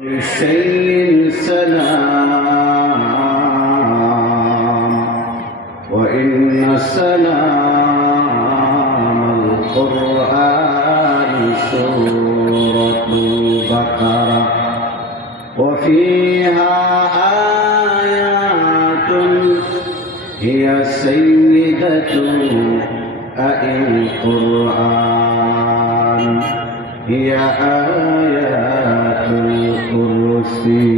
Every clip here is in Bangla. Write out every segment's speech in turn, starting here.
شيء سلام وإن سلام القرآن سورة البقرة وفيها آيات هي سيدة القرآن هي آيات الكرسي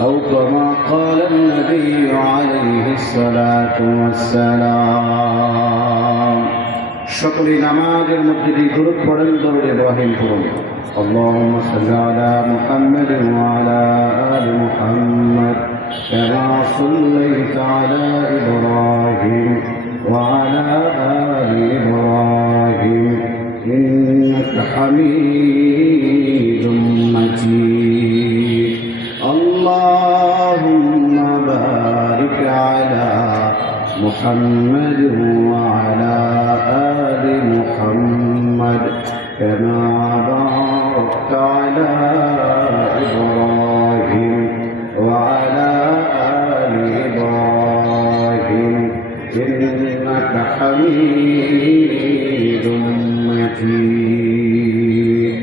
أو كما قال النبي عليه الصلاة والسلام সকলে নামাজের মধ্যে দিয়ে দরুদ পড়েন দরুদ ইব্রাহিম পড়ুন اللهم صل على محمد وعلى آل محمد كما صليت على إبراهيم وعلى آل إبراهيم إنك حميد مجيد اللهم بارك على محمد وعلى آل محمد كما باركت على إبراهيم وعلى آل إبراهيم إنك حميد مجيد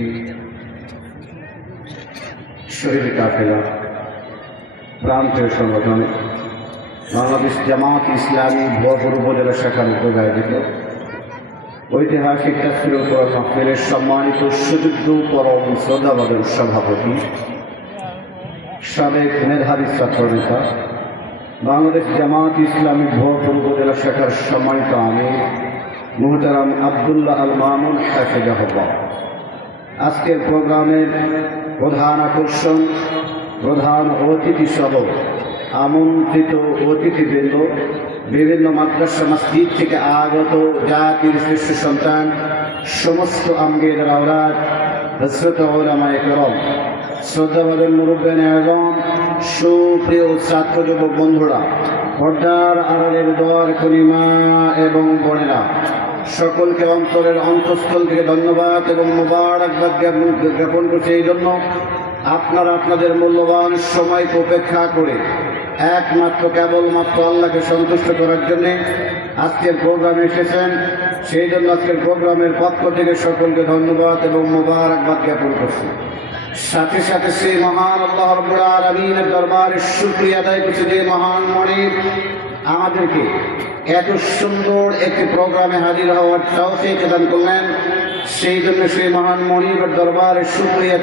শহীদ কাফেলা প্রান্তীয় সংগঠন বাংলাদেশ জামাত ইসলামী ভুয়াপুর উপজেলা শাখার উদ্যোগে আয়োজিত ঐতিহাসিক তাফসীরুল কোরআন মাহফিলের সম্মানিত সুযোগ্য পরম শ্রদ্ধাবাদের সভাপতি সাবেক মেধাবী ছাত্রনেতা বাংলাদেশ জামাত ইসলামী ভুয়াপুর উপজেলা শাখার সম্মানিত আমির মুহতারাম আব্দুল্লাহ আল মামুন হাফিজাহুল্লাহ। আজকের প্রোগ্রামের প্রধান আকর্ষণ প্রধান অতিথি সহ আমন্ত্রিত অতিথিবৃন্দ বিভিন্ন মাদ্রাসা মসজিদ থেকে আগত জাতির শ্রেষ্ঠ সন্তান সমস্ত আমগের আওলাদ হযরত উলামায়ে কেরাম শ্রদ্ধাভাজন মুরব্বিয়ান আযম সুপ্রিয় ছাত্র যুবক বন্ধুরা পর্দার আড়ালের দোয়ার কলিমা এবং বোনেরা সকলকে অন্তরের অন্তঃস্থল থেকে ধন্যবাদ এবং মোবারকবাদ জ্ঞাপন করছি এই জন্য আপনারা আপনাদের মূল্যবান সময়কে উপেক্ষা করে একমাত্র কেবলমাত্র আল্লাহকে সন্তুষ্ট করার জন্য আজকের প্রোগ্রামে এসেছেন। সেই জন্য আজকের প্রোগ্রামের পক্ষ থেকে সকলকে ধন্যবাদ এবং মোবারকবাদ জ্ঞাপন করছি। সাথে সাথে সেই মহান আল্লাহ রাব্বুল আলামিনের দরবারে শুকরিয়া আদায় করছি যে মহান মনিব আমাদেরকে এত সুন্দর একটি প্রোগ্রামে হাজির হওয়ার তৌফিক দান করলেন। সেই জন্য সেই মহান মনিবের দরবারে শুকরিয়া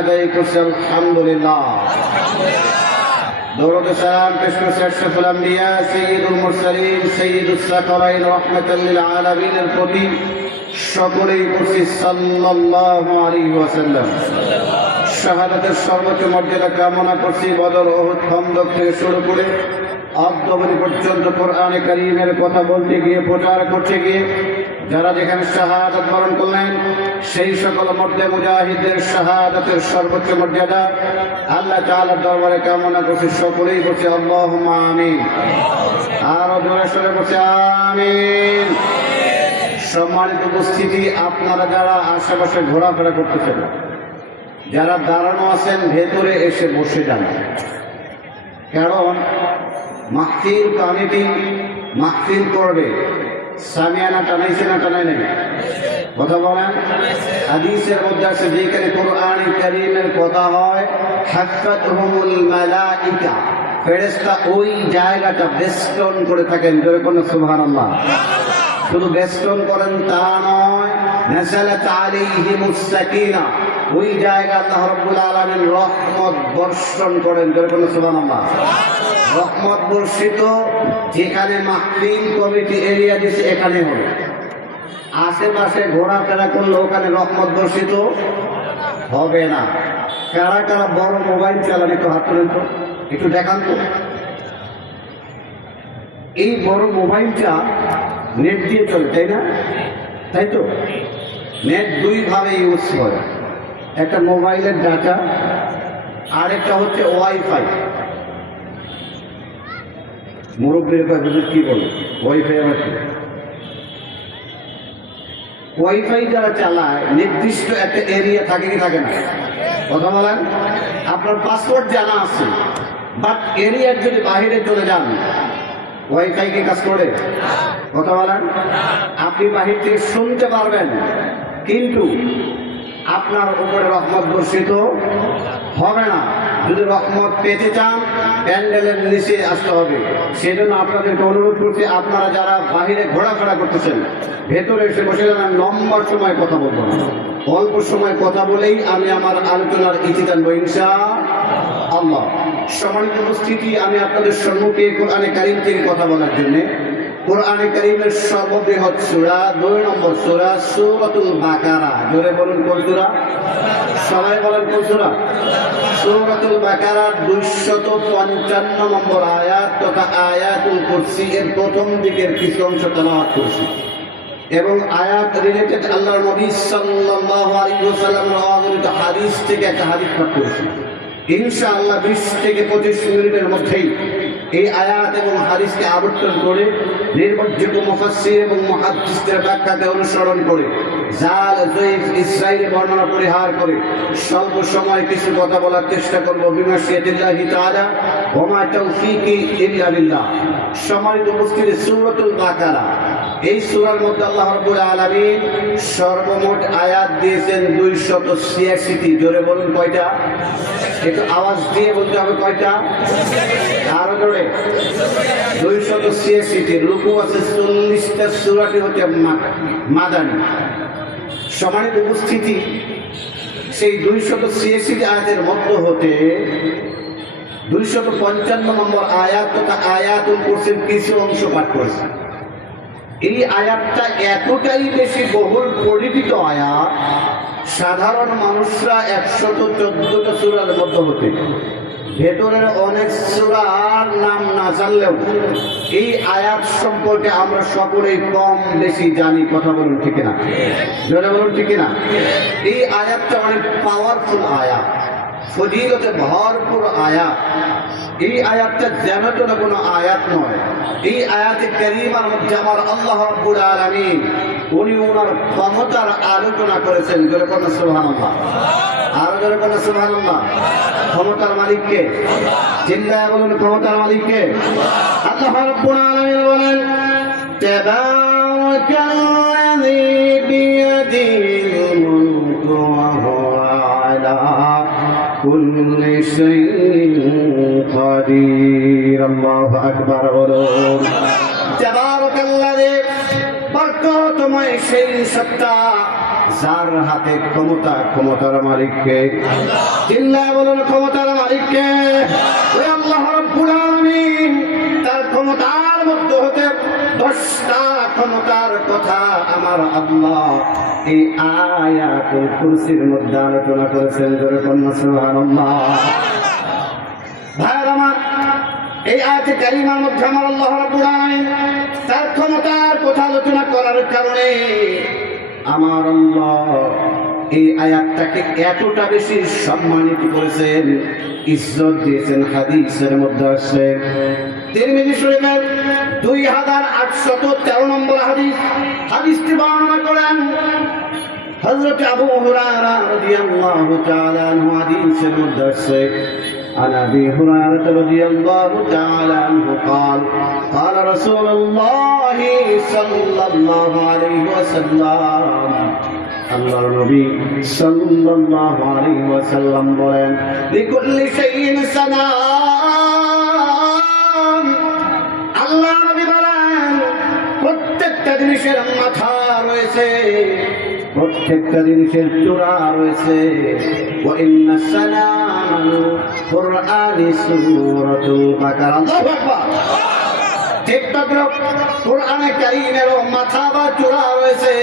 আদায় করছি আলহামদুলিল্লাহ। দরুদ সালাম পেশ করছি আশরাফুল আম্বিয়া সাইয়্যিদুল মুরসালিন সাইয়্যিদুস সাকারাইন রাহমাতাল লিল আলামিনের প্রতি সকলেই করছি সাল্লাল্লাহু আলাইহি ওয়াসাল্লাম। শাহাদাতের সর্বোচ্চ মর্যাদা কামনা করছি। বদর উহুদ খন্দক থেকে শুরু করে আবদবরি পর্যন্ত কোরআনে কারীমের কথা বলতে গিয়ে প্রচার করতে গিয়ে যারা যেখানে শাহাদাত বরণ করলেন সেই সকল মর্দে মুজাহিদদের শাহাদাতের সর্বোচ্চ মর্যাদা আল্লাহ তাআলার দরবারে কামনা করছি। সকলেই বলছে আল্লাহুম্মা আমিন। আরো জোরে সরে বলছে আমিন। সম্মানিত উপস্থিতি, আপনারা যারা আশেপাশে ঘোরাফেরা করতেছেন, যারা দাঁড়ানো আছেন ভেতরে এসে বসে যান, কারণ মাহফিল কমিটি মাহফিল করবে। সামিয়ানা টানাইছে না টানাই নাই? কথা বলেন। হাদিসের মধ্যে আছে যেখানে কোরআনে কারীমের কথা হয় হাফাতুহুমুল মালাইকা, ফেরেশতা ওই জায়গাটা বেষ্টন করে থাকেন। জোরে কোন সুবহানাল্লাহ। শুধু বেষ্টন করেন তা নয়, নাযালাত আলাইহিমুস সাকিনা, ওই জায়গা আল্লাহ রাব্বুল আলামিন রহমত বর্ষণ করেন। জোরে কোন সুবহানাল্লাহ। রহমত বর্ষিত যেখানে মাহফিল কমিটি এরিয়া দিয়েছে এখানে হবে। আশেপাশে ঘোরাফেরা করলে ওখানে রহমত বর্ষিত হবে না। কারা কারা বড় মোবাইল চালান একটু হাত তোলেন তো, একটু দেখান তো। এই বড় মোবাইলটা নেট দিয়ে চলে, তাই না? তাই তো। নেট দুইভাবে ইউজ করে, একটা মোবাইলের ডাটা আর একটা হচ্ছে ওয়াইফাই। মুরব্বীর কাছে কি বলে ওয়াইফাই আমার ওয়াইফাই যারা চালায় নির্দিষ্ট একটা এরিয়া থাকে কি থাকে না? কথা বলেন, আপনার পাসওয়ার্ড জানা আছে, বাট এরিয়ার যদি বাহিরে চলে যান, ওয়াইফাই কি কাজ করে? কথা বলেন, আপনি বাহির থেকে শুনতে পারবেন, কিন্তু আপনার উপরে রহমত বর্ষিত হবে না। যদি রহমত পেতে চান, প্যান্ডেলের নিচে আসতে হবে। সেই জন্য আপনাদেরকে অনুরোধ করছি, আপনারা যারা বাহিরে ঘোরাফেরা করতেছেন, ভেতরে এসে বসে যান। লম্বা সময় কথা বলবো না, অল্প সময় কথা বলেই আমি আমার আলোচনার ইতি টানবো ইনশাআল্লাহ। সম্মানিত উপস্থিতি, আমি আপনাদের সম্মুখে কোরআনে কারীম থেকে কথা বলার জন্য কোরআনে কারীমের সর্ববৃহৎ সূরা 2 নম্বর সূরা সূরাতুল বাকারা। জোরে বলুন কোন সূরা? সবাই বলেন কোন সূরা? সূরাতুল বাকারা 255 নম্বর আয়াত তথা আয়াতুল কুরসি এর প্রথম দিকের কিছু অংশ তেলাওয়াত করছি এবং আয়াত রিলেটেড আল্লাহর নবী সাল্লাল্লাহু আলাইহি ওয়াসাল্লামের অবর্ণিত হাদিস থেকে একটা হাদিস পাঠ করেছি। ইনশাআল্লাহ 20 থেকে 25 মিনিটের মধ্যেই এই আয়াত এবং হাদিসকে আবর্তন করে নির্ভরযোগ্য মুফাসসির এবং মুহাদ্দিসদের ব্যাখ্যাকে অনুসরণ করে জাল জয়ীফ ইসরাইলি বর্ণনা পরিহার করে স্বল্প সময় কিছু কথা বলার চেষ্টা করবো। বিমাশিয়াতিল্লাহি তাআলা ওয়া মা তাওফীকি ইল্লা বিল্লাহ। সম্মানিত উপস্থিতি, সূরাতুল বাকারা, এই সূরার মধ্যে আল্লাহ রাব্বুল আলামিন সর্বমোট আয়াত দিয়েছেন 286টি। জোরে বলুন কয়টা? একটু আওয়াজ দিয়ে বলতে হবে কয়টা? আরো জোরে। 286টি। রুকু আছে 40টা। সূরাটি হচ্ছে মাদানী। সম্মানিত উপস্থিতি, সেই 286 আয়াতের মধ্য হতে 255 নম্বর আয়াত তথা আয়াতুল কুরসির কিছু অংশ পাঠ করেছে। এই আয়াতটা এতটাই বেশি বহুল পরিচিত আয়াত, সাধারণ মানুষরা 114টা সূরার মধ্য হতে ভেতরের অনেক সূরার নাম না জানলেও এই আয়াত সম্পর্কে আমরা সকলেই কম বেশি জানি। কথা বলুন ঠিক না? জোরে বলুন ঠিক না? এই আয়াতটা অনেক পাওয়ারফুল আয়াত, ফজিলতে ভরপুর আয়াত। এই আয়াতটা যেন কোনো আয়াত নয়। এই আয়াতে কারীমার মধ্যে আমার আল্লাহ রাব্বুল আলামিন উনি ওনার ক্ষমতার আলোচনা করেছেন। জোরে বলুন সুবহানাল্লাহ। আরো জোরে বলুন সুবহানাল্লাহ। ক্ষমতার মালিককে? চিল্লায়া বলুন ক্ষমতার মালিককে? আল্লাহ রাব্বুল আলামিন বলেন, তাবারাকাল্লাযী বিয়াদিহিল মুলকু ওয়া হুয়া আলা কুল্লি শাইইন কাদির। আল্লাহু আকবার। বলুন তাবারাকাল্লাযী, বরকতময় সেই সত্তা যার হাতে ক্ষমতা। ক্ষমতার মালিককে? চিল্লায়া বলুন ক্ষমতার মালিককে? ওই আল্লাহ রাব্বুল আলামিন তার ক্ষমতার মধ্যে হতে 10টা ক্ষমতার কথা আমার আল্লাহ এই আয়াতুল কুরসির মধ্যে আলোচনা করেছেন। জোরে বলুন সুবহানাল্লাহ। ভাইরা আমার, এই আয়াতে কারিমার মধ্যে আমার আল্লাহ রাব্বুল আলামিন তার ক্ষমতার কথা আলোচনা করার কারণে আমার আল্লাহ এই আয়াতটাকে এতটা বেশি সম্মানিত করেছেন, ইজ্জত দিয়েছেন। হাদিসের মধ্যে আছে, তিরমিজি শরীফের 2813 নম্বর হাদিস। হাদিসটি বর্ণনা করেন হযরত আবু হুরায়রা রাদিয়াল্লাহু তাআলা আনহু। হাদিসের মধ্যে আছে, عن أبي هريرة رضي الله تعالى عنه قال قال رسول الله صلى الله عليه وسلم আল্লাহর নবী সাল্লাল্লাহু আলাইহি ওয়াসাল্লাম বলেন, লিকুল্লি শাইইন সানাম। আল্লাহর নবী বলেন, প্রত্যেকটা জিনিসের মাথা রয়েছে, প্রত্যেকটা জিনিসের চূড়া রয়েছে। ওয়া ইন্না সানামাল কুরআনি সূরাতুল বাকারা। আল্লাহু আকবার। ঠিক তদ্রুপ কোরআনে কারীমেরও মাথা বা চূড়া রয়েছে।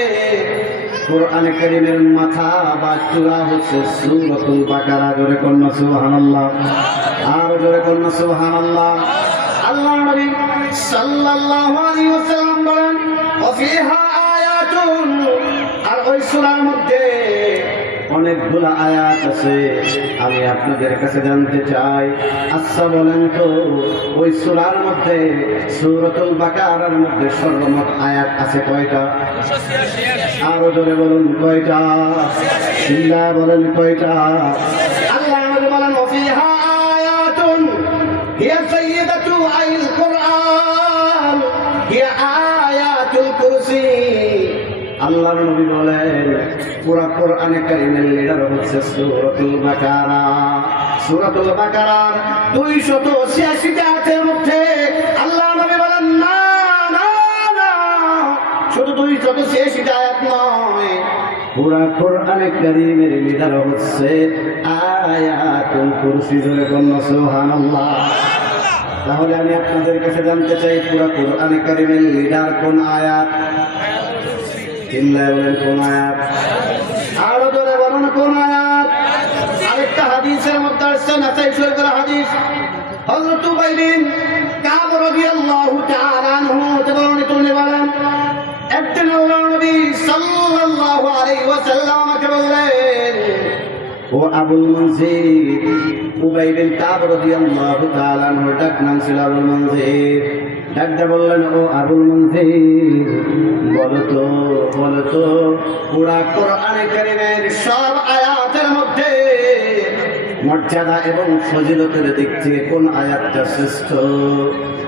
কোরআনে কারীমের মাথা বা চূড়া হচ্ছে সূরাতুল বাকারা। জোরে বলুন সুবহানাল্লাহ। আর জোরে বলুন সুবহানাল্লাহ। আল্লাহর নবী সাল্লাল্লাহু আলাইহি ওয়াসাল্লাম বলেন, ওয়া ফিহা আয়াতুন, আর ওই সূরার মধ্যে অনেকগুলো আয়াত আছে। আমি আপনাদের কাছে জানতে চাই, আচ্ছা বলেন তো ওই সূরার মধ্যে, সূরাতুল বাকারার মধ্যে সর্বমোট আয়াত আছে কয়টা? আরো জোরে বলুন কয়টা? চিল্লা বলেন কয়টা? আল্লাহর নবী বলেন পুরা কোরআনে কারীমের লিডার হচ্ছে সূরাতুল বাকারা। সূরাতুল বাকারার 286 আয়াতের মধ্যে আল্লাহর নবী বলেন না না না, শুধু 286 আয়াত নয়, পুরা কোরআনে কারীমের লিডার হচ্ছে আয়াতুল কুরসি। জোরে বলুন সুবহানাল্লাহ। তাহলে আমি আপনাদের কাছে জানতে চাই পুরা কোরআনে কারীমের লিডার কোন আয়াত? চিল্লায় বলেন কোন আয়াত? আরো জোরে বলুন কোন আয়াত? আরেকটা হাদিসের মধ্যে আসছে, নাসাই শরীফের হাদিস, হযরত উবাই বিন কাব রাদিয়াল্লাহু তাআলা আনহু তিনি বলেন একদিন আল্লাহর নবী সাল্লাল্লাহু আলাইহি ওয়াসাল্লাম আমাকে বললেন, ও আবুল মুনজির, উবাই বিন কাব রাদিয়াল্লাহু তাআলা আনহুর ডাক নাম ছিল আবুল মুনজির। ডাকটা বললেন, ও আবুল মুনজির, বলো তো পুরা কোরআনে কারীমের সব আয়াতের মধ্যে মর্যাদা এবং ফজিলতের দিক থেকে কোন আয়াতটা শ্রেষ্ঠ?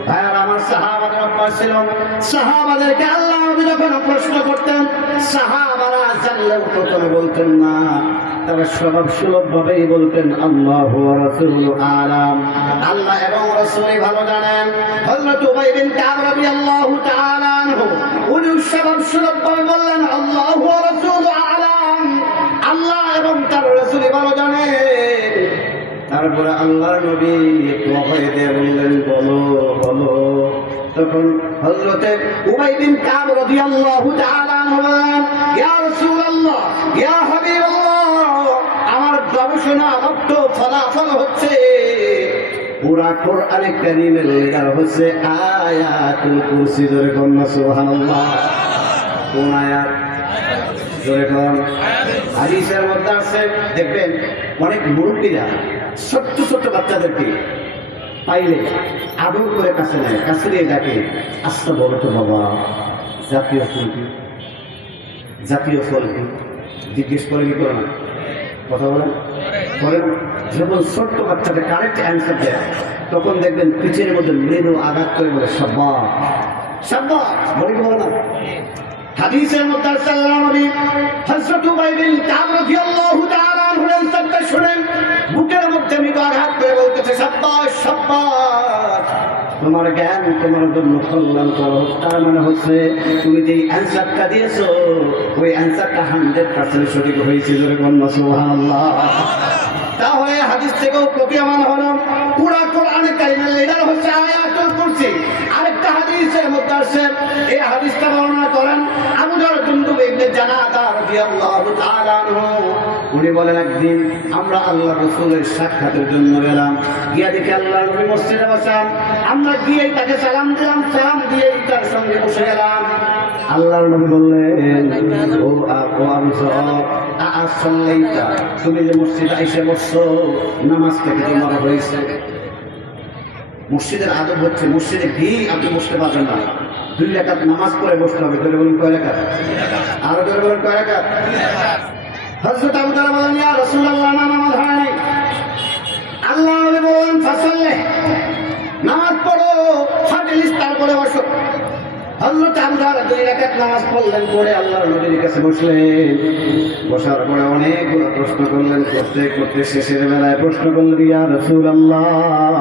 ভাইয়ার আমার সাহাবাদের অভ্যাস ছিল, সাহাবাদেরকে আল্লাহ নবী যখন প্রশ্ন করতেন সাহাবারা জানলেও প্রথমে বলতেন না, তারা স্বভাব সুলভ ভাবেই বলতেন আল্লাহু ওয়া রাসূলুহু আ'লাম, আল্লাহ এবং রাসূলই ভালো জানেন। হযরত উবাই বিন কাব রাদিয়াল্লাহু তাআলা আনহু উনি স্বভাব সুলভ ভাবে বললেন আল্লাহু ওয়া রাসূলুহু আ'লাম, আল্লাহ এবং তার রাসূলই ভালো জানেন। তারপরে আল্লাহর নবী একটু অভয় দিয়ে বললেন বলো। তখন হযরতে উবাই বিন কাব রাদিয়াল্লাহু তাআলা আনহু বলেন, ইয়া রাসূলুল্লাহ, ইয়া হাবিবাল্লাহ, আমার গবেষণা রক্ত ফলাফল হচ্ছে পুরা কোরআনে কারীমের লিডার হচ্ছে আয়াতুল কুরসি। জোরে বলুন সুবহানাল্লাহ। কোন আয়াত? জোরে বলুন। হাদিসের মধ্যে আছে, দেখবেন অনেক মুরব্বীরা ছোট্ট ছোট্ট বাচ্চাদেরকে পাইলে আদর করে কাছে নেয়, কাছে নিয়ে ডাকে, আস্তে বলো তো বাবা জাতীয় ফুল কি, জাতীয় ফল কি, জিজ্ঞেস করে কি করে না? কথা বলেন করেন। যখন ছোট্ট বাচ্চাটা কারেক্ট অ্যান্সার দেয় তখন দেখবেন পিছের মধ্যে মৃদু আঘাত করে বলে সাব্বাস সাব্বাস, বলে কি বলে না? হাদিসের মধ্যে আল্লাহর নবী হযরত উবাই বিন কাব রাদিয়াল্লাহু তাআলা আনহু আনসারটা শুনেন, বুকের মধ্যে মৃদু আঘাত করে বলতেছে সাব্বাস সাব্বাস, তোমার জ্ঞান তোমার জন্য কল্যাণ করো। তার মানে হচ্ছে তুমি যে অ্যান্সারটা দিয়েছো ওই অ্যান্সারটা 100% সঠিক হয়েছে। জোরে বলুন সুবহানাল্লাহ। তাহলে হাদিস থেকেও প্রতীয়মান হলো পুরা কোরআনে কারীমের লিডার হচ্ছে আয়াতুল কুরসি। আরেকটা হাদিসের মধ্যে আছে, এই হাদিসটা বর্ণনা করেন আবু যর জুনদুব ইবনে জানাদা রাদিয়াল্লাহু তাআলা আনহু। উনি বলেন একদিন আমরা আল্লাহর রাসূলের সাক্ষাতের জন্য গেলাম, গিয়ে দেখি আল্লাহর নবী মসজিদে বসেন। আমরা গিয়ে তাকে সালাম দিলাম, সালাম দিয়ে তার সঙ্গে বসে গেলাম। আল্লাহর নবী বললেন, ও আবু যর, আসাল্লাইতা, তুমি যে মসজিদে এসে বসছো নামাজটা কি তোমার হয়েছে? মসজিদের আদব হচ্ছে মসজিদে গিয়ে আপনি বসতে পারবেন না, 2 রাকাত নামাজ পড়ে বসতে হবে। ধরে বলুন কয় রাকাত? আরো ধরে বলুন কয় রাকাত? হযরত আবু যর বলেন, ইয়া রাসূলুল্লাহ, নামাজ হয় নাই। আল্লাহ নবী বলেন, ফাসাল্লি, নামাজ পড়ো, ফাজলিস, তারপরে বসো। হযরত আবু যর 2 রাকাত নামাজ পড়লেন, পড়ে আল্লাহর নবীর কাছে বসলেন। বসার পরে অনেকগুলো প্রশ্ন করলেন, করতে করতে শেষের বেলায় প্রশ্ন করলেন, ইয়া রাসূলুল্লাহ,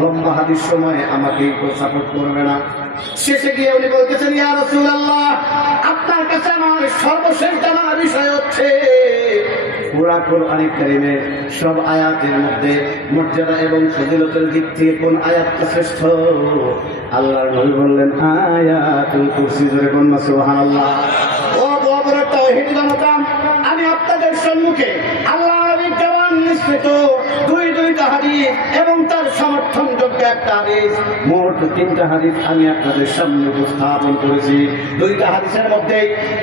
লম্বা হাদিস সময় আমাকে সাপোর্ট করবে না। শেষে গিয়ে উনি বলতেছেন, ইয়া রাসূলুল্লাহ, আপনার কাছে আমার সর্বশেষ জানা বিষয় হচ্ছে পুরা কোরআনে কারীমের সব আয়াতের মধ্যে মর্যাদা এবং ফজিলতের দিক থেকে কোন আয়াতটা শ্রেষ্ঠ? আল্লাহর নবী বললেন আয়াতুল কুরসি। জোরে বলুন সুবহানাল্লাহ। ও বড় তাওহীদ জনতা, আমি আপনাদের সম্মুখে আল্লাহর নবীর দেওয়ান নিশ্চিত দুইটা হাদিস এবং তার সমর্থনযোগ্য একটা হাদিস, মোট 3টা হাদিস আমি আপনাদের সামনে উপস্থাপন করেছি। 2টা হাদিসের মধ্যে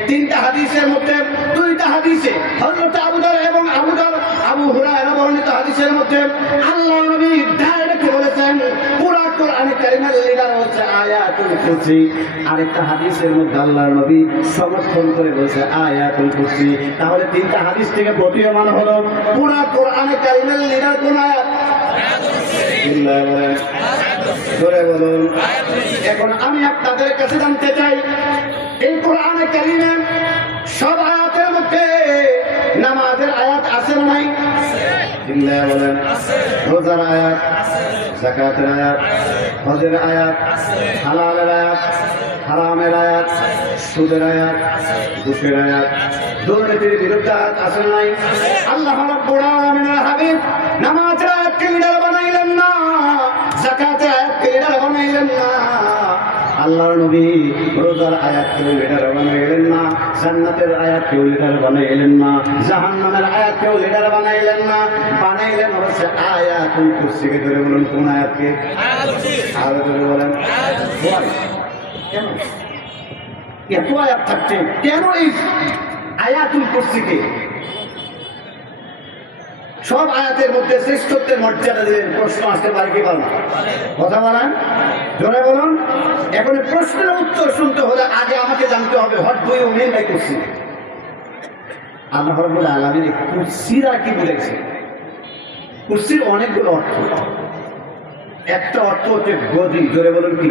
3টা হাদিসের মধ্যে 2টা হাদিসে হযরত আবু যর এবং আবু হুরায়রা বর্ণিত হাদিসের মধ্যে আল্লাহর নবী ডাইরেক্ট বলেছেন পুরা কোরআনে কারীমের লিডার হচ্ছে আয়াতুল কুরসি। আরেকটা হাদিসের মধ্যে আল্লাহর নবী সমর্থন করে বলেছে আয়াতুল কুরসি। তাহলে 3টা হাদিস থেকে প্রতীয়মান হলো পুরা কোরআনে কারীমের লিডার কোন আয়াত? ধরে বলুন। এখন আমি আপনাদের কাছে জানতে চাই, এই কোরআনে কারীমে সব আয়াতের মধ্যে নামাজের আয়াত আছে না নাই? বলেন। রোজার আয়াত, যাকাতের আয়াত, হজের আয়াত, হালালের আয়াত, হারামের আয়াত, সুদের আয়াত, ঘুষের আয়াত, দুর্নীতির বিরুদ্ধে আয়াত আছে না নাই? আল্লাহ রাব্বুল আলামিনের হাবিব নামাজের আয়াতকে লিডার বানাইলেন না, যাকাতের আয়াতকে লিডার বানাইলেন না, আল্লাহর নবী রোজার আয়াতকেও লিডার বানাইলেন না, জান্নাতের আয়াতকেও লিডার বানাইলেন না, জাহান্নামের আয়াতকেও লিডার বানাইলেন না, বানাইলেন হচ্ছে আয়াতুল কুরসিকে। ধরে বলুন কোন আয়াতকে? আরো ধরে বলেন কেন এত আয়াত থাকছে, কেন এই আয়াতুল কুরসিকে? সব আয়াতের মধ্যে শ্রেষ্ঠত্বের মর্যাদা দিলেন। প্রশ্ন আসতে পারে কি পারে? কথা বলেন, জোরে বলুন। এখন প্রশ্নের উত্তর শুনতে হলে আগে আমাকে জানতে হবে what do you mean by কুরসি। আল্লাহ রাব্বুল আলামিন কুরসিরা কি বলেছে? কুরসির অনেকগুলো অর্থ। একটা অর্থ হচ্ছে গদি, জোরে বলুন কি?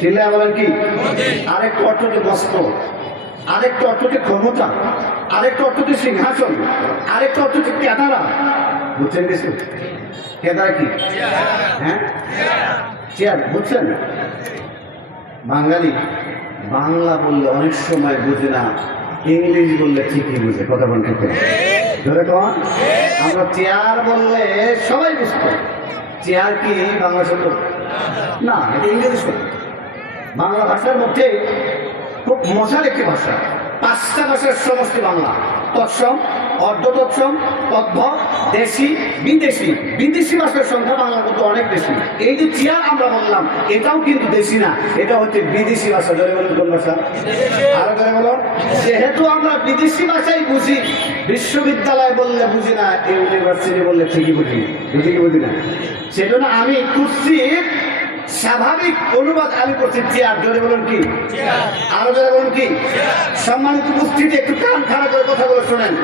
চিল্লায় বলেন কি? আরেকটা অর্থ হচ্ছে বস্ত্র, আরেকটা অর্থ হচ্ছে ক্ষমতা, আরেকটা অর্থ হচ্ছে সিংহাসন, আরেকটা অর্থ হচ্ছে কেদারা। বুঝছেন কিছু? কেদারা কি? হ্যাঁ, চেয়ার। বুঝছেন? বাঙালি বাংলা বললে অনেক সময় বুঝে না, ইংলিশ বললে ঠিকই বুঝে। কথা বলতে ধরে কন আমরা চেয়ার বললে সবাই বুঝতো। চেয়ার কি বাংলা শব্দ না, এটা ইংরেজি শব্দ। বাংলা ভাষার মধ্যে খুব মজার একটি ভাষা, 5টা ভাষার সমষ্টি বাংলা। তৎসম, অর্ধ তৎসম, তদ্ভব, দেশি, বিদেশি। বিদেশি ভাষার সংখ্যা বাংলার মধ্যে অনেক বেশি। এই যে চেয়ার আমরা বললাম, এটাও কিন্তু দেশি না, এটা হচ্ছে বিদেশি ভাষা। ধরে বলুন কোন ভাষা? আরো ধরে বলুন। যেহেতু আমরা বিদেশি ভাষাই বুঝি, বিশ্ববিদ্যালয় বললে বুঝি না, ইউনিভার্সিটি বললে ঠিকই বুঝি। বুঝি কি বুঝি না? সেজন্য আমি কুরসির স্বাভাবিক অনুবাদ আমি করছি চেয়ার। জোরে বলুন কি? আরো জোরে বলুন কি? সম্মানিত উপস্থিতি, একটু কান খাড়া করে কথাগুলো শোনেন।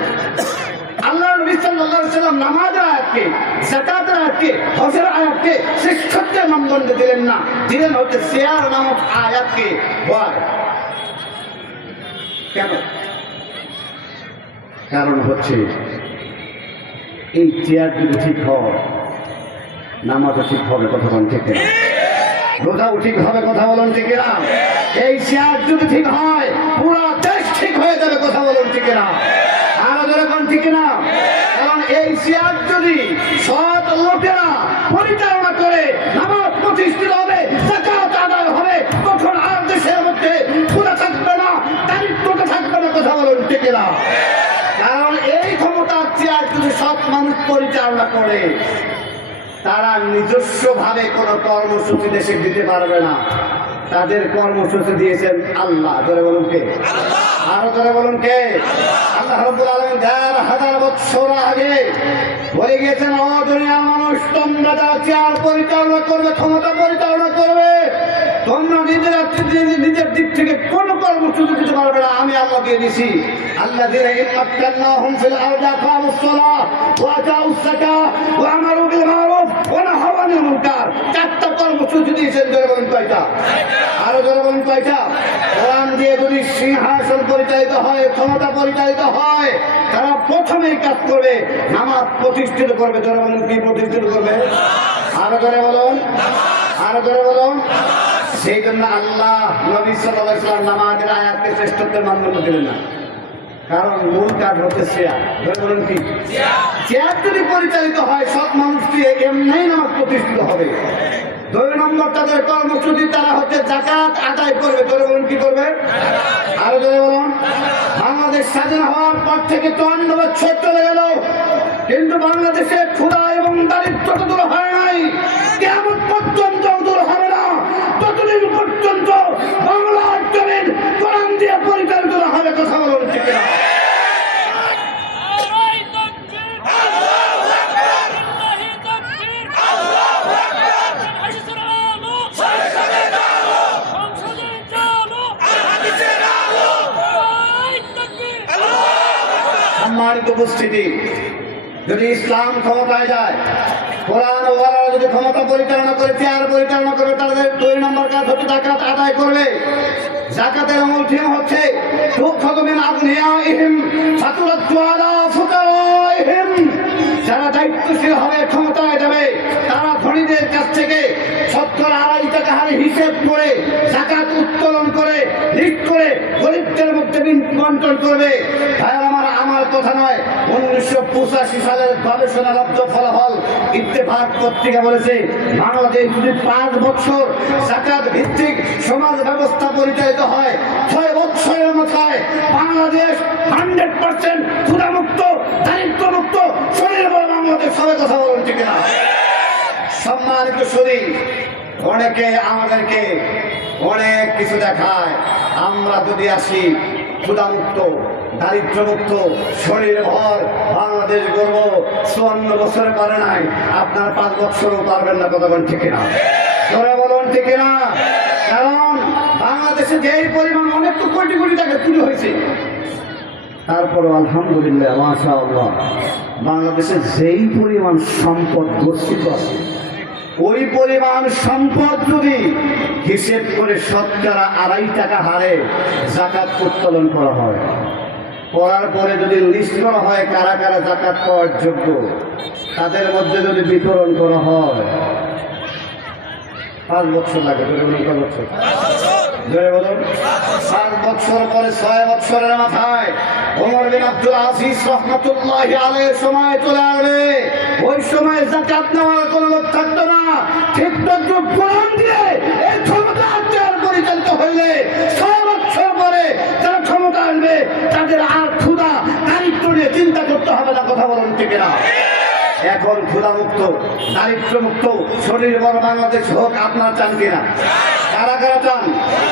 আল্লাহ নবী সাল্লাল্লাহু আলাইহি ওয়াসাল্লাম নামাজের আয়াতকে, যাকাতের আয়াতকে, হজের আয়াতকে শ্রেষ্ঠত্বের মানদণ্ড দিলেন না, দিলেন হচ্ছে চেয়ার নামক আয়াতকে। কেন? কারণ হচ্ছে এই চেয়ার যদি ঠিক হয়, নামাজও ঠিক হবে। কথা বলেন ঠিক না? রোজাও ঠিক হবে। কথা বলুন ঠিক না? এই চেয়ার যদি ঠিক হয়, পুরো দেশ ঠিক হয়ে যাবে। কথা বলুন ঠিক না? আরো যখন ঠিক না? কারণ এই চেয়ার যদি সৎ লোকেরা পরিচালনা করে, নামাজ প্রতিষ্ঠিত হবে, যাকাত আদায় হবে, তখন আর দেশের মধ্যে ক্ষুধা থাকবে না, দারিদ্রতা থাকবে না। কথা বলুন ঠিক না? কারণ এই ক্ষমতার চেয়ার যদি সৎ মানুষ পরিচালনা করে, তারা নিজস্ব ভাবে কোনো কর্মসূচি দেশে দিতে পারবে না। তাদের কর্মসূচি দিয়েছেন আল্লাহ। ধরে বলুন কে? আরো ধরে বলুন কে? আল্লাহ রাব্বুল আলামিন 1000 বছর আগে বলে গিয়েছেন, ও দুনিয়ার মানুষ, তোমরা যারা চেয়ার পরিচালনা করবে, ক্ষমতা পরিচালনা করবে, তোমরা নিজের দিক থেকে কোনো কর্মসূচি দিতে পারবে না। আমি আল্লাহ দিয়ে দিছি। আল্লাযীনা ইমাক্কানাহুম ফিল আরদি আকামুস সালাহ ওয়া আতাউস যাকাহ ওয়া আমারু বিল মারুফ ওয়া নাহাউ আনিল মুনকার। 4টা কর্মসূচি দিয়েছেন। ধরে বলুন কয়টা? আরো ধরে বলুন কয়টা? কোরআন দিয়ে যদি সিংহাসন পরিচালিত হয়, ক্ষমতা পরিচালিত হয়, তারা প্রথমেই কাজ করবে, নামাজ প্রতিষ্ঠিত করবে। ধরে বলুন কি প্রতিষ্ঠিত করবে? আরো ধরে বলুন, আরো ধরে বলুন। সেই জন্য আল্লাহ নবী সাল্লাল্লাহু আলাইহি ওয়াসাল্লাম নামাজের আয়াতকে শ্রেষ্ঠত্বের মানদণ্ড দিলেন না। কারণ মূল কাজ হচ্ছে চেয়ার। ধরে বলুন কি? চেয়ার যদি পরিচালিত হয়, সব মানুষকে এমনি নামাজ প্রতিষ্ঠিত হবে। 2 নম্বর তাদের কর্মসূচি, তারা হচ্ছে যাকাত আদায় করবে। ধরে বলুন কি করবে? আরো ধরে বলুন। বাংলাদেশ স্বাধীন হওয়ার পর থেকে 54 বছর চলে গেল, কিন্তু বাংলাদেশে ক্ষুধা এবং দারিদ্রতা দূর হয় নাই। কিয়ামত পর্যন্ত দূর হবে না, ততদিন পর্যন্ত বাংলার জমিন কোরআন দিয়ে পরিচালিত হবে। কথা বলুন ঠিক না? সম্মানিত উপস্থিতি, যদি ইসলাম ক্ষমতায় যায়, কোরআন ওয়ালারা যদি ক্ষমতা পরিচালনা করে, চেয়ার পরিচালনা করে, তাদের 2 নম্বর কাজ হচ্ছে যাকাত আদায় করবে। যাকাতের মূল থিম হচ্ছে যারা দায়িত্বশীল হবে, ক্ষমতায় যাবে, তারা ধনীদের কাছ থেকে 70-2.5 টাকা হারে হিসেব করে যাকাত উত্তোলন করে লিখ করে গরিবদের মধ্যে বন্টন করবে। আমার কথা নয়, 1985 সালের গবেষণালব্ধ ফলাফল ইত্তেফাক পত্রিকা বলেছে, বাংলাদেশ যদি 5 বছর যাকাত ভিত্তিক সমাজ ব্যবস্থা পরিচালিত হয়, 6 বছরের মাথায় বাংলাদেশ 100% ক্ষুধামুক্ত, দারিদ্র্যমুক্ত শরীর বলে বাংলাদেশ সবাই কথা বলুন ঠিক না? সম্মানিত শরীর, অনেকে আমাদেরকে অনেক কিছু দেখায়। আমরা যদি আসি ক্ষুধামুক্ত, দারিদ্র্যমুক্ত, শরীর ভর বাংলাদেশ গর্ব 54 বছরে পারে নাই, আপনার 5 বছরও পারবেন না। কতক্ষণ ঠিক না? তোরা বলুন ঠিক না? কারণ বাংলাদেশে যেই পরিমাণ, অনেক তো কোটি কোটি টাকা চুরি হয়েছে, তারপরও আলহামদুলিল্লাহ মাশাআল্লাহ বাংলাদেশে যেই পরিমাণ সম্পদ গচ্ছিত আছে, ওই পরিমাণ সম্পদ যদি হিসেব করে 2.5 টাকা হারে যাকাত উত্তোলন করা হয়, করার পরে যদি লিস্ট করা হয় কারা কারা যাকাত পাওয়ার যোগ্য, তাদের মধ্যে যদি বিতরণ করা হয়, 5 বছর লাগে। ধরে বলুন 5 বছর পরে 6 বছরের মাথায় ওমর বিন আব্দুল আজিজ রাহমাতুল্লাহি আলাইহির সময় চলে আসবে। ওই সময় যাকাত নেওয়ার কোনো লোক থাকতো না। ঠিক তদ্রুপ কোরআন দিয়ে এই ক্ষমতা পরিচালিত হইলে 6 বছর পরে যারা ক্ষমতা আসবে তাদের আর ক্ষুধা দারিদ্র নিয়ে চিন্তা করতে হবে না। কথা বলুন ঠিক না? এখন ক্ষুধামুক্ত, দারিদ্র্যমুক্ত শরীর বড় বাংলাদেশ হোক, আপনারা চান কিনা? কারা কারা চান?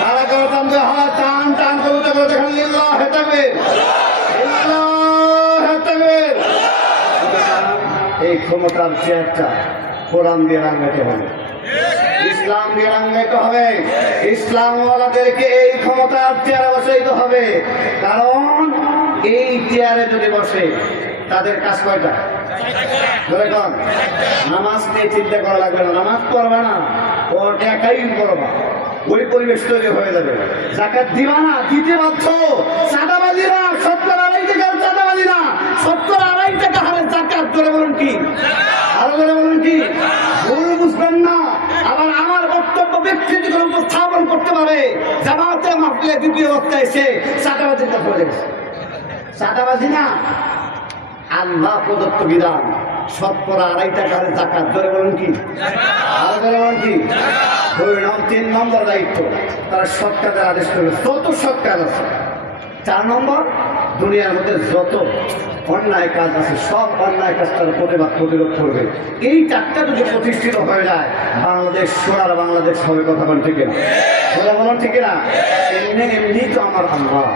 কারা কারা চান? যে হ্যাঁ টান টান করতে করে দেখেন লিল্লাহ তাকবীর, লিল্লাহ তাকবীর। এই ক্ষমতার চেয়ারটা কোরআন দিয়ে রাঙাতে হবে, ইসলাম দিয়ে রাঙাতে হবে। ইসলামওয়ালাদেরকে এই ক্ষমতার চেয়ারে বসাইতে হবে। কারণ এই চেয়ারে যদি বসে, তাদের কাজ কয়টা? নামাজ নিয়ে চিন্তা করা লাগবে না, নামাজ পড়বে না, ও একাই করবা, ওই পরিবেশ তৈরি হয়ে যাবে। যাকাত দিবা না, দিতে বাধ্য। চাঁদাবাজি না, 2.5 টাকা চাঁদাবাজি না, 2.5 টাকা হারে যাকাত। ধরে বলুন কি? আরো ধরে বলুন কি? ভুল বুঝবেন না। আবার আমার বক্তব্য বিকৃত করে উপস্থাপন করতে পারে। জামাতে মাহফিলে দ্বিতীয় বক্তা এসে চাঁদাবাজির কথা বলে গেছে। চাঁদাবাজি না, আল্লাহ প্রদত্ত বিধান। 2.5 টাকা হারে যাকাত। ধরে বলুন কি? আরো ধরে বলুন কি? 3 নম্বর দায়িত্ব, তারা সৎ কাজের আদেশ করবে। যত সৎ কাজ আছে। 4 নম্বর, দুনিয়ার মধ্যে যত অন্যায় কাজ আছে সব অন্যায় কাজ তারা প্রতিরোধ করবে। এই 4টা যদি প্রতিষ্ঠিত হয়ে যায়, বাংলাদেশ সোনার বাংলাদেশ হবে। কথা বলেন ঠিক না? বলুন ঠিক না? এমনি তো আমার আল্লাহ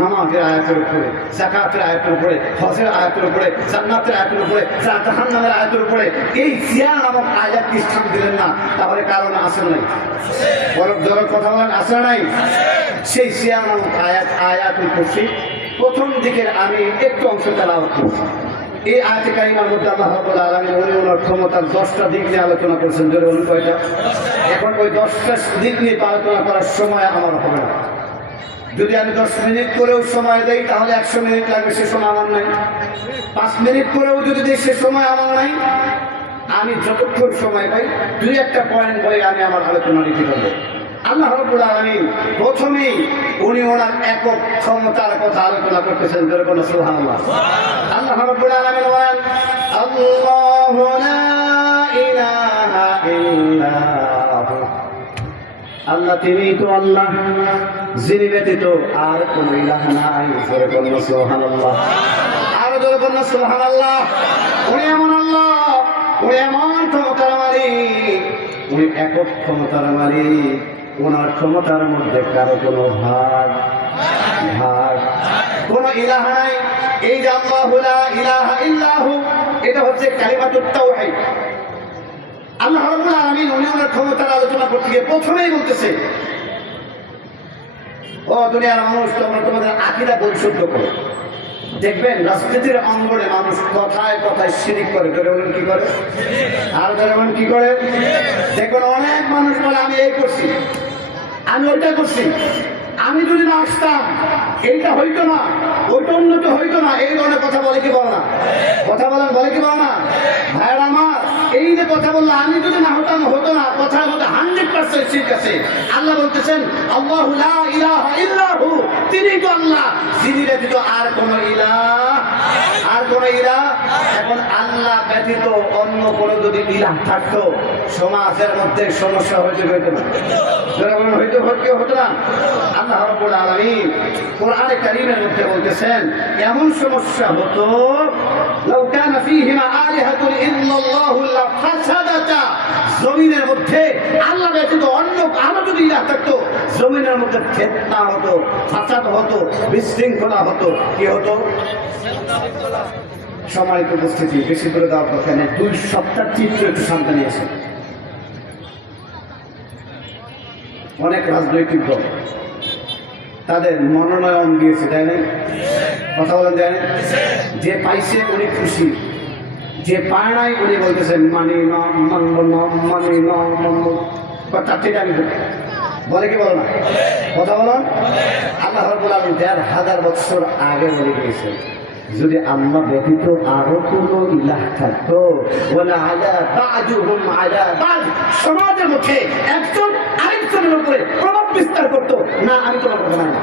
নামাজের আয়াতের উপরে, যাকাতের আয়াতের উপরে, হজের আয়াতের উপরে, জান্নাতের আয়াতের উপরে, জাহান্নামের আয়াতের উপরে এই জিয়া নামক আয়াতকে স্থান দিলেন না। তারপরে কারণ আসে নাই, বরফ জলের কথা বলেন আসে নাই। সেই জিয়া নামক আয়াতুল কুরসি প্রথম দিকের আমি একটু অংশ তেলাওয়াত করছি। এই আয়াতে কারিমার মধ্যে আল্লাহ রাব্বুল আলামিন ওনার ক্ষমতার 10টা দিক নিয়ে আলোচনা করেছেন। ধরে বলুন কয়টা? এখন ওই 10টা দিক নিয়ে আলোচনা করার সময় আমার হবে না। যদি আমি 10 মিনিট করেও সময় দেই, তাহলে 100 মিনিট লাগবে, সে সময় আমার নাই। 5 মিনিট করেও যদি দিই, সে সময় আমার নাই। আমি যতক্ষণ সময় পাই 2-1টা পয়েন্ট বলে আমি আমার আলোচনা লিখে দেবো। আল্লাহ রাব্বুল আলামিন প্রথমেই উনি ওনার একক ক্ষমতার কথা আলোচনা করতেছেন। ধরে বলুন সুবহানাল্লাহ। আল্লাহ রাব্বুল আলামিন বলেন, আল্লাহু লা ইলাহা ইল্লাহু, আল্লাহ তিনিই তো আল্লাহ, যিনি ব্যতীত আর কোনো ইলাহ নাই। ধরে বলুন সুবহানাল্লাহ। আর ধরে বলুন সুবহানাল্লাহ। উনি এমন আল্লাহ, উনি এমন ক্ষমতার মালিক, উনি একক ক্ষমতার মালিক। ওনার ক্ষমতার মধ্যে কারো কোনো ভাগ কোনো ইলাহ নাই। এই যে আল্লাহু লা ইলাহা ইল্লাহু, এটা হচ্ছে কালিমাতুত তাওহীদ। আল্লাহ রাব্বুল আলামিন উনি ওনার ক্ষমতার আলোচনা করতে গিয়ে প্রথমেই বলতেছে, ও দুনিয়ার মানুষ, তোমরা তোমাদের আকীদা পরিশুদ্ধ করো। দেখবেন রাজনীতির অঙ্গনে মানুষ কথায় কথায় শিরিক করে, বলেন কি করে? আর যেমন কি করে দেখবেন অনেক মানুষ বলে আমি এই করছি, আমি ওইটা করছি, আমি যদি না আসতাম এইটা হইতো না, ওইটা উন্নত হইতো না, এই ধরনের কথা বলে কি বলো না? কথা বলেন, বলে কি বলো না? ভাইয়ের আমার, এই যে কথা বললো আমি যদি না হতাম হতো না, কথার মধ্যে 100% ঠিক আছে। আল্লাহ বলতেছেন আল্লাহু লা ইলাহা ইল্লাহু, তিনি তো আল্লাহ, যিনি ব্যতীত আর কোন ইলাহ, আর কোন ইলাহ। এখন আল্লাহ ব্যতীত অন্য কোন যদি ইলাহ থাকতো সমাজের মধ্যে সমস্যা হইতে হইতো না, হতো না। আল্লাহ রাব্বুল আলামিন কোরআনে কারীমের মধ্যে বলতেছেন এমন সমস্যা হতো লাউ কানা ফীহিমা আলিহাতুন ইল্লাল্লাহু লাফাসাদাতা, জমিনের মধ্যে আল্লাহ ব্যতীত অন্য আরো যদি ইলাহ থাকতো জমিনের মধ্যে ফিতনা হতো, ফাসাদ হতো, বিশৃঙ্খলা হতো। কি হতো? সম্মানিত উপস্থিতি, বেশি করে দেওয়ার দরকার নেই, 2 সপ্তাহ চিত্র একটু শান্ত নিয়ে আসে। অনেক রাজনৈতিক দল তাদের মনোনয়ন দিয়েছে, তাই না? কথা বলেন, দেয় না? যে পাইছে উনি খুশি, যে পায় নাই উনি বলতেছেন মানি না, মানব না, মানি না, মানব। তার থেকে আমি বলে কি বলো না? কথা বলো। আল্লাহ রাব্বুল আলামিন ১,৫০০ বছর আগে বলে গিয়েছেন যদি আল্লাহ ব্যতীত আরো কোন ইলাহ থাকতো সমাজের মধ্যে একজন আরেকজনের উপরে প্রভাব বিস্তার করতো না, আমি তোমার কথা মানি না।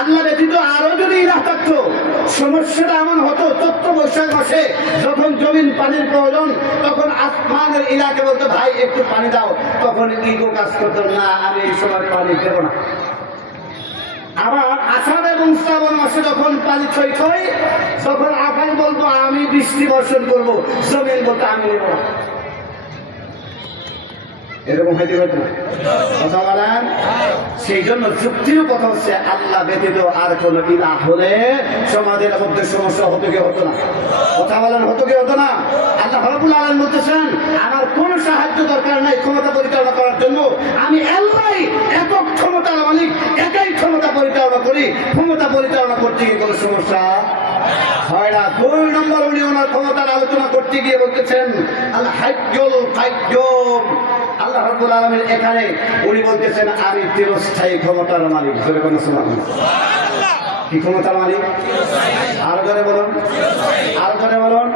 আল্লাহ ব্যতীত আরো যদি ইলাহ থাকতো সমস্যাটা এমন হতো, চৈত্র বৈশাখ মাসে যখন জমিন পানির প্রয়োজন তখন আসমানের ইলাকে বলতো ভাই একটু পানি দাও, তখন ইগো কাজ করতো না, আমি এই সময় পানি দেবো না। আবার আষাঢ় এবং শ্রাবণ মাসে যখন পানি ছই ছই, তখন আকাশ বলতো আমি বৃষ্টি বর্ষণ করবো, জমিন বলতো আমি নেব না। এরকম হইতে হতো না, কথা বলেন। সেই জন্য যুক্তির কথা হচ্ছে আল্লাহ ব্যতীত আর কোন ইলাহ হলে সমাজের মধ্যে সমস্যা হতো কি হতো না? কথা বলেন, হতো কি হতো না? আল্লাহ রাব্বুল আলামিন বলতেছেন আমার কোন সাহায্য দরকার নাই ক্ষমতা পরিচালনা করার জন্য, আমি আল্লাহ একক ক্ষমতার মালিক, একাই ক্ষমতা পরিচালনা করি, ক্ষমতা পরিচালনা করতে গিয়ে কোনো সমস্যা হয় না। 2 নম্বর উনি ওনার ক্ষমতার আলোচনা করতে গিয়ে বলতেছেন আল হাইয়ুল কাইয়্যুম। আল্লাহ রাব্বুল আলামিন এখানে উনি বলতেছেন আমি চিরস্থায়ী ক্ষমতার মালিক। জোরে বলুন সুবহানাল্লাহ। কি ক্ষমতার মালিক? আরো জোরে বলুন, আরো জোরে বলুন।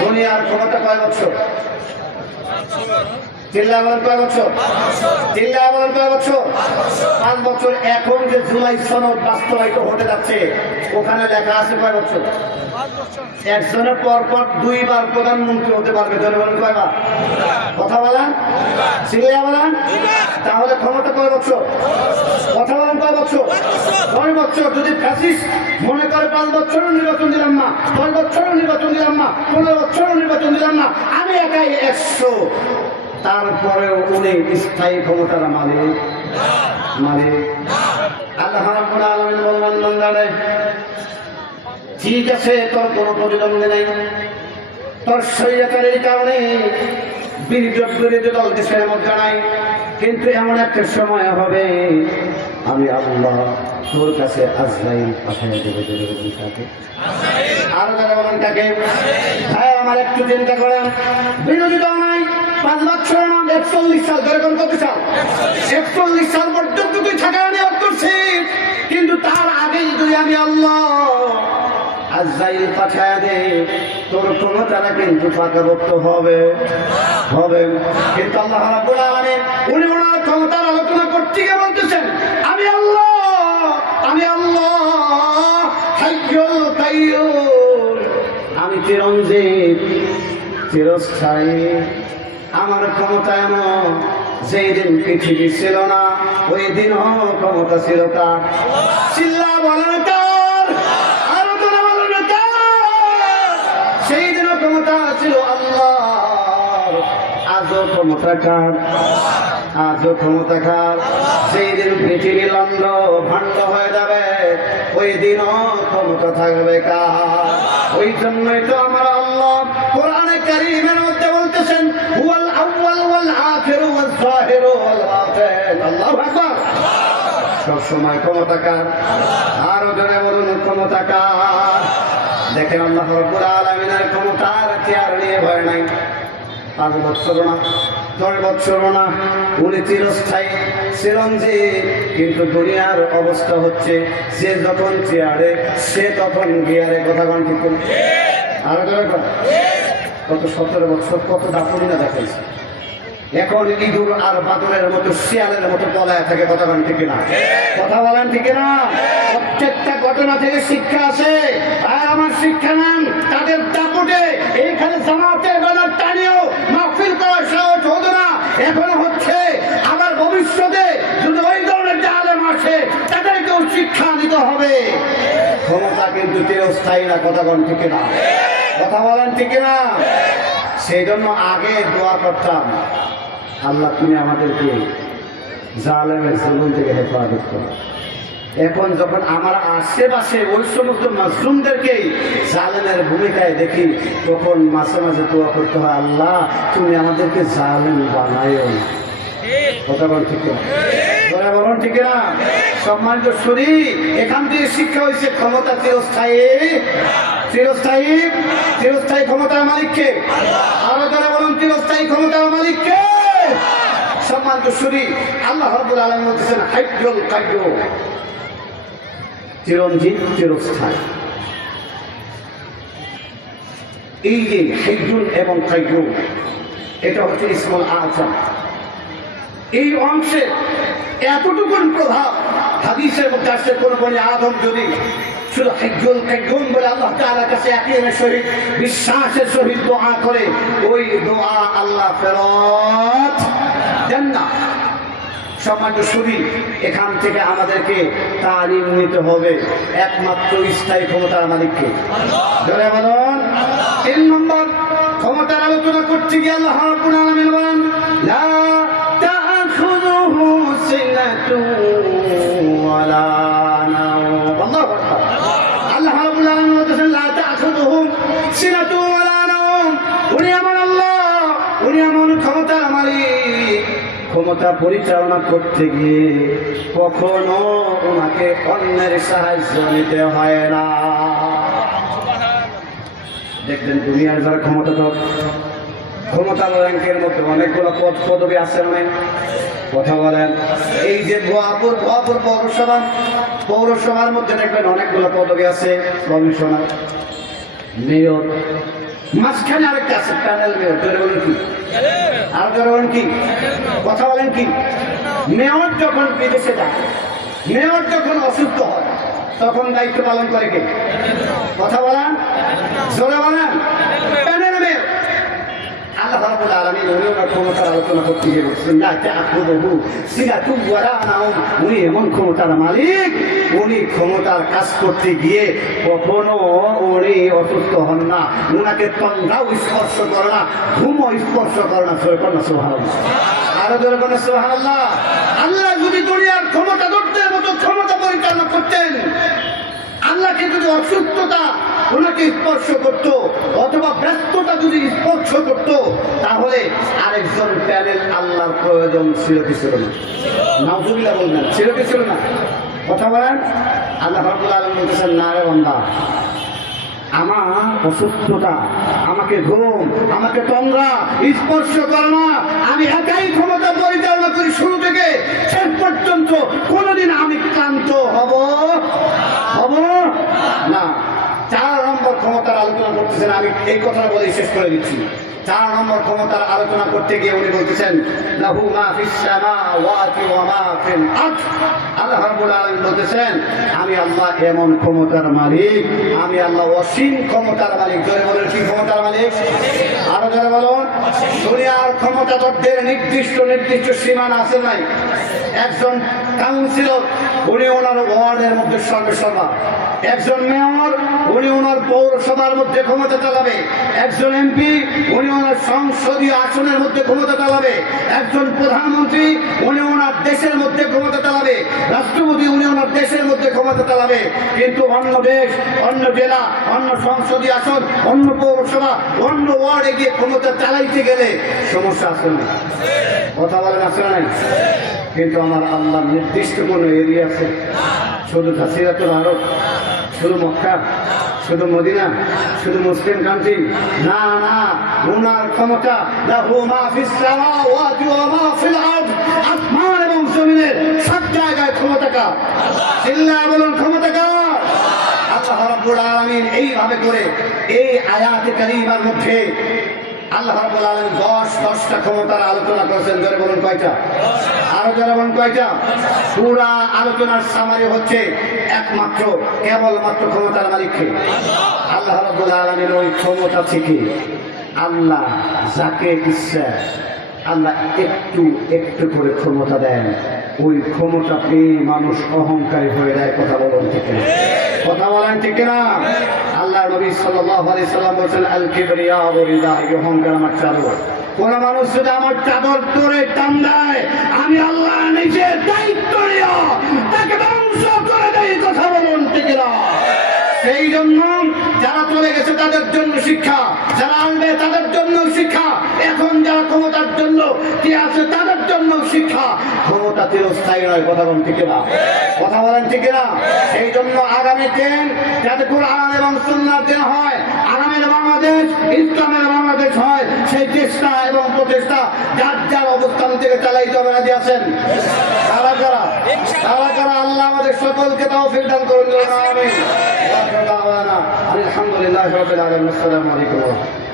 দুনিয়ার ক্ষমতা কয় বছর? চিল্লায় বলেন কয় বছর? চিল্লায় বলেন কয় বছর? 5 বছর। এখন যে জুলাই সনদ বাস্তবায়িত হতে যাচ্ছে ওখানে লেখা আছে কয় বছর? একজনের পর পর 2 বার প্রধানমন্ত্রী হতে পারবে। জোরে বলেন কয়বার? কথা বলেন, চিল্লায় বলেন। তাহলে ক্ষমতা কয় বছর? কথা বলেন কয় বছর? 10 বছর। যদি ফ্যাসিস্ট মনে করে 5 বছরও নির্বাচন দিলাম না, 10 বছরও নির্বাচন দিলাম না, 15 বছরও নির্বাচন দিলাম না, আমি একাই 100, তারপরেও উনি স্থায়ী ক্ষমতার মালিক। আল্লাহ রাব্বুল আলামিন বললেন বান্দারে ঠিক আছে তোর কোনো প্রতিদ্বন্দ্বী নেই, তোর শরীয়তের কারণে বিরোধী দল দেশের মধ্যে নাই, কিন্তু এমন একটা সময় হবে আমি আল্লাহ তোর কাছে আজরাইল পাঠিয়ে দেবো। আরো যারা বলেন তাকে ভাই আমার একটু চিন্তা করেন, বিরোধী দল নাই 5 বছর না 41 সাল, ধরে কোন কত সাল? 41 সাল পর্যন্ত তুই থাকা নিয়োগ করছিস, কিন্তু তার আগেই যদি আমি আল্লাহ আজরাইল পাঠায় দে তোর ক্ষমতাটা কিন্তু পাকাপোক্ত হবে। কিন্তু আল্লাহ রাব্বুল আলামিন উনি ওনার ক্ষমতার আলোচনা করতে গিয়ে বলতেছেন আমি আল্লাহ হাইয়ুল কাইয়্যুম, আমি চিরঞ্জীব, চিরস্থায়ী। আমার ক্ষমতা এমন যেই দিন পৃথিবী ছিল না ওই দিনও ক্ষমতা ছিল কার? চিল্লা বলেন কার? আরো করে বলেন কার? সেই দিনও ক্ষমতা ছিল আল্লাহর, আজও ক্ষমতা কার? আজও ক্ষমতা কার? সেই দিন পৃথিবী লন্ড ভাণ্ড হয়ে যাবে ওই দিনও ক্ষমতা থাকবে কার? ওই জন্যই তো আমার আল্লাহ কোরআনে কারীমের মধ্যে বলতেছেন হুয়াল আউয়াল ওয়াল আখির ওয়াল যাহির ওয়াল বাতিন। আল্লাহু আকবার। সব সময় ক্ষমতা কার? আরো জোরে বলুন ক্ষমতা কার? দেখেন আল্লাহ রাব্বুল আলামিনের ক্ষমতার চেয়ার নিয়ে ভয় নাই। 5 বছর না, 10 বছর না, উনি চিরস্থায়ী চিরঞ্জীব। কিন্তু দুনিয়ার অবস্থা হচ্ছে, সে যখন চেয়ারে সে তখন গিয়ারে। কথা বলেন ঠিক না? আরো কত 17 বছর কত দাপড়ি না দেখাইছে। এখন ইঁদুর আর বাদরের মতো শিয়ালের মতো পলায় থাকে। কথা বলেন ঠিক না? কথা বলেন ঠিক না? প্রত্যেকটা ঘটনা থেকে শিক্ষা আছে। আর আমার শিক্ষা নেন তাদের দাপটে এইখানে জামাতে বেলার টানিও মাহফিল করার সাহস হতো না, এখন হচ্ছে। আবার ভবিষ্যতে যদি ওই ধরনের আলেম আসে তাদেরকেও শিক্ষা দিতে হবে। ক্ষমতা কিন্তু চিরস্থায়ী না। কথা বলেন ঠিক না? কথা বলেন ঠিক না? সেই জন্য আগে দোয়া করতাম, আল্লাহ তুমি আমাদেরকে জালেমের জুলুম থেকে হেফাজত করো। এখন যখন আমার আশেপাশে ওই সমস্ত মাজলুমদেরকেই জালেমের ভূমিকায় দেখি, তখন মাঝে মাঝে দোয়া করতে হয়, আল্লাহ তুমি আমাদেরকে জালেম বানাইও না। কথা বল ঠিক না? বলুন ঠিক না? সম্মানিত শরী, এখান থেকে শিক্ষা হয়েছে ক্ষমতা চিরস্থায়ী। চিরস্থায়ী চিরস্থায়ী ক্ষমতার মালিককে আরো যারা বলুন, চিরস্থায়ী ক্ষমতার মালিককে। সম্মানিত শরী, আল্লাহ রাব্বুল আলামিন বলতেছেন হাইয়ুল কাইয়্যুম, চিরঞ্জীব চিরস্থায়ী। এই যে হাইয়ুল এবং কাইয়্যুম, এটা হচ্ছে ইসমুল আযম। এই অংশে এতটুকুন প্রভাব হাদিসের মধ্যে আসছে, কোন বনি আদম যদি শুধু হাইয়ুল কাইয়্যুম বলে আল্লাহ তাআলার কাছে ইয়াকিনের সহিত বিশ্বাসের সহিত দোয়া করে, ওই দোয়া আল্লাহ ফেরত দেন না। সম্মানিত শুনি, এখান থেকে আমাদেরকে তালিম নিতে হবে একমাত্র স্থায়ী ক্ষমতার মালিককে। ধরে বলুন, 3 নম্বর ক্ষমতার আলোচনা করতে গিয়ে আল্লাহ রাব্বুল আলামিন বলেন, লা তাখুযুহু সিনাতুন ওয়ালা নাওম। আল্লাহু আকবার। আল্লাহ রাব্বুল আলামিন বলেন, লা তাখুযুহু সিনাতুন ওয়ালা নাওম। উনি আমার আল্লাহ, উনি এমন ক্ষমতার মালিক, ক্ষমতা পরিচালনা করতে গিয়ে কখনো ওনাকে অন্যের সাহায্য নিতে হয় না। দেখবেন দুনিয়ার যারা ক্ষমতার র্যাঙ্কের মধ্যে অনেকগুলো পদবি আছে না? কথা বলেন। এই যে গোয়াপুর পৌরসভার মধ্যে দেখবেন অনেকগুলো পদবি আছে, কমিশনার, মেয়র, মাঝখানে আরেকটা আছে প্যানেল মেয়র। ধরে বলুন কি? আর ধরে বলুন কি? কথা বলেন কি? মেয়র যখন বিদেশে যায়, মেয়র যখন অসুস্থ হয়, তখন দায়িত্ব পালন করে কে? কথা বলেন, জোরে বলেন। Panel mayor. আল্লাহ রাব্বুল আলামিন উনি ওনার ক্ষমতার আলোচনা করতে গিয়ে বলছেন, লা তাখুযুহু সিনাতুন ওয়ালা নাওম। উনি এমন ক্ষমতার মালিক, উনি ক্ষমতার কাজ করতে গিয়ে কখনো উনি অসুস্থ হন না, উনাকে তন্দ্রাও স্পর্শ করে না, ঘুমও স্পর্শ করে না। সুবহানাল্লাহ। আরো জোরে বলেন সুবহানাল্লাহ। আল্লাহ যদি দুনিয়ার ক্ষমতা ধরতে মতো ক্ষমতা পরিচালনা করতেন, আল্লাহকে যদি অসুস্থতা ওনাকে স্পর্শ করত, অথবা ব্যস্ততা যদি স্পর্শ করত, তাহলে আরেকজন প্যানেল আল্লাহর প্রয়োজন ছিল কি ছিল না? নাউযুবিল্লাহ বলবেন, ছিল কি ছিল না? কথা বলেন। আল্লাহ রাব্বুল আলামিন বলতেছেন, না রে বান্দা, আমার অসুস্থতা, আমাকে ঘুম, আমাকে তন্দ্রা স্পর্শ করে না। আমি একাই ক্ষমতা পরিচালনা করি শুরু থেকে শেষ পর্যন্ত। কোনোদিন আমি ক্লান্ত হব না। 4 নম্বর ক্ষমতার আলোচনা করতেছেন, আমি এই কথাটা বলে শেষ করে দিচ্ছি। 4 নম্বর ক্ষমতার আলোচনা করতে গিয়ে উনি বলতেছেন, লাহু মা ফিস সামাওয়াতি ওয়া মা ফিল আরদ। আল্লাহ রাব্বুল আলামিন বলতেছেন, আমি আল্লাহ এমন ক্ষমতার মালিক, আমি আল্লাহ অসীম ক্ষমতার মালিক। জোরে বলেন, কি ক্ষমতার মালিক? আরো জোরে বলুন। দুনিয়ার ক্ষমতাধরদের নির্দিষ্ট সীমানা আছে নাই? একজন কাউন্সিলর, উনি ওনার ওয়ার্ডের মধ্যে সর্বেসর্বা। একজন মেয়র, উনি ওনার পৌরসভার মধ্যে ক্ষমতা চালাবে। একজন এমপি, উনি ওনার সংসদীয় আসনের মধ্যে ক্ষমতা চালাবে। একজন প্রধানমন্ত্রী, উনি ওনার দেশের মধ্যে ক্ষমতা চালাবে। রাষ্ট্রপতি, উনি ওনার দেশের মধ্যে ক্ষমতা চালাবে। কিন্তু অন্য দেশ, অন্য জেলা, অন্য সংসদীয় আসন, অন্য পৌরসভা, অন্য ওয়ার্ডে গিয়ে ক্ষমতা চালাইতে গেলে সমস্যা আছে না? কথা বলেন, আছে না? কিন্তু আমার আল্লাহ নির্দিষ্ট কোনো এরিয়া আছে? শুধু জাসিরাতুল আরব, শুধু মক্কা, শুধু মদিনা, শুধু মুসলিম কান্ট্রি না, না, ওনার ক্ষমতা লাহু মা ফিস সামাওয়াতি ওয়া মা ফিল আরদ, আসমান এবং জমিনের সব জায়গায় ক্ষমতা কার? চিল্লায়ে বলুন ক্ষমতা কার? আল্লাহ রাব্বুল আলামিন এইভাবে করে এই আয়াতে কারীমার মধ্যে আল্লাহ রাব্বুল আলামিন 10টা ক্ষমতার আলোচনা করেছেন। জোরে বলুন কয়টা? আরো জোরে বলুন কয়টা? পুরা আলোচনার সামারি হচ্ছে একমাত্র কেবলমাত্র ক্ষমতার মালিককে আল্লাহ রাব্বুল আলামিন। ওই ক্ষমতা থেকে আল্লাহ যাকে ইচ্ছা আল্লাহ একটু একটু করে ক্ষমতা দেন। ওই ক্ষমতা পেয়ে মানুষ অহংকারী হয়ে যায়। কথা বলুন ঠিক না? কথা বলেন ঠিক না? আল্লাহ নবী সাল্লাল্লাহু আলাইহি সাল্লাম বলেছেন আল কিবরিয়া ওয়া রিদা, অহংকার আমার চাদর। কোন মানুষ যদি আমার চাদর ধরে টান দেয়, আমি আল্লাহ নিজে দায়িত্ব নিয়ে তাকে ধ্বংস করে দেই। কথা বলুন ঠিক না? সেই জন্য যারা চলে গেছে তাদের জন্য শিক্ষা, যারা আসবে তাদের জন্য শিক্ষা, এখন যারা ক্ষমতার জন্য কি আছে তাদের জন্য শিক্ষা। ক্ষমতা চিরস্থায়ী নয়। কথা বলেন ঠিক না? কথা বলেন ঠিক না? সেই জন্য আগামী দিন যাতে কোরআন এবং সুন্নাহর দিন হয়, আগামীর বাংলাদেশ ইসলামের বাংলাদেশ হয়, সেই চেষ্টা এবং প্রচেষ্টা যার যার অবস্থান থেকে চালাইতে হবে। রাজি আছেন? কারা কারা? কারা কারা? আল্লাহ আমাদের সকলকে তৌফিক দান করুন। আমিন। আলহামদুলিল্লাহি রাব্বিল আলামিন। আসসালামু আলাইকুম।